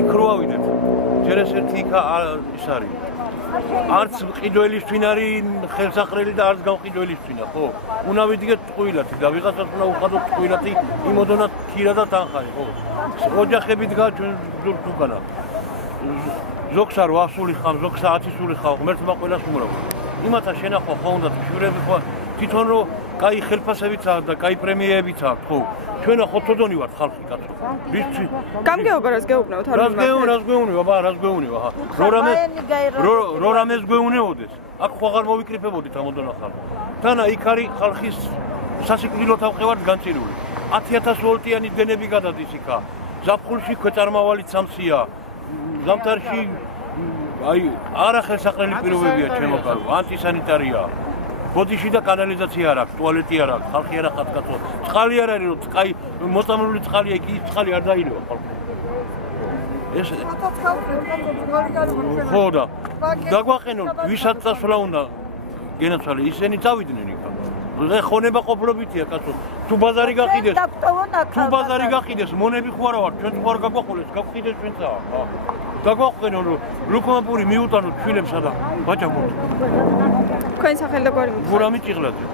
იქ რო ავიდეთ. ჯერ ეს ერთი იქ ის არის. არც მყიდველის თვინ არის ხელსაყრელი და არც გამყიდველის თვინა, ხო? უნდა ვიდგეთ ტყუილათი და ვიღაცას უნდა უხადოთ ტყუილათი იმოდონად ქირა და თანხარი, ხო? ოჯახები დგა ჩვენ ზურგ უკანა. ზოგს არ 8 სული ხარ, ზოგს 10 სული ხარ, ღმერთმა ყველას უმრავ. იმათა შენახვა ხო უნდა შვილები ხო თვითონ რო კაი ხელფასებიც აქვს და კაი პრემიებიც აქვს, ხო? ჩვენ ხოთოდონი ვართ ხალხი კაცო. გამგეობა რას გეუბნებთ არ რას გვეუბნება, ბა, რას გვეუბნება, ხა. რო რამეს გვეუბნებოდეს, აქ ხო აღარ მოვიკრიფებოდით ამოდონა ხალხი. თანა იქ არის ხალხის სასიკვდილო თავყევართ განწირული. 10000 ვოლტიანი დენები გადადის იქა. ზაფხულში ქვეწარმავალი სამსია. ზამთარში აი არახელსაყრელი პირობებია ჩემო კარო, ანტისანიტარია. ბოდიში და კანალიზაცია არ აქვს, ტუალეტი არ აქვს, ხალხი არ ახათ კაცო. წყალი არ არის, რომ კაი მოწამლული წყალია, იქ ის წყალი არ დაილევა ხალხი. ეს ხო და დაგვაყენოთ, ვისაც წასვლა უნდა გენაცვალე, ისინი წავიდნენ იქ. ხონება ყოფლობითია კაცო. თუ ბაზარი გაყიდეს, მონები ხო არა ვარ, ჩვენ ხო არ გაგვაყოლეს, გაყიდეს ჩვენცა. დაგვაყენო რომ ლუკომაპური მიუტანოთ შვილებსა და ბაჭაკოთ. თქვენ სახელი და გვარი გურამი ჭიღლაძე.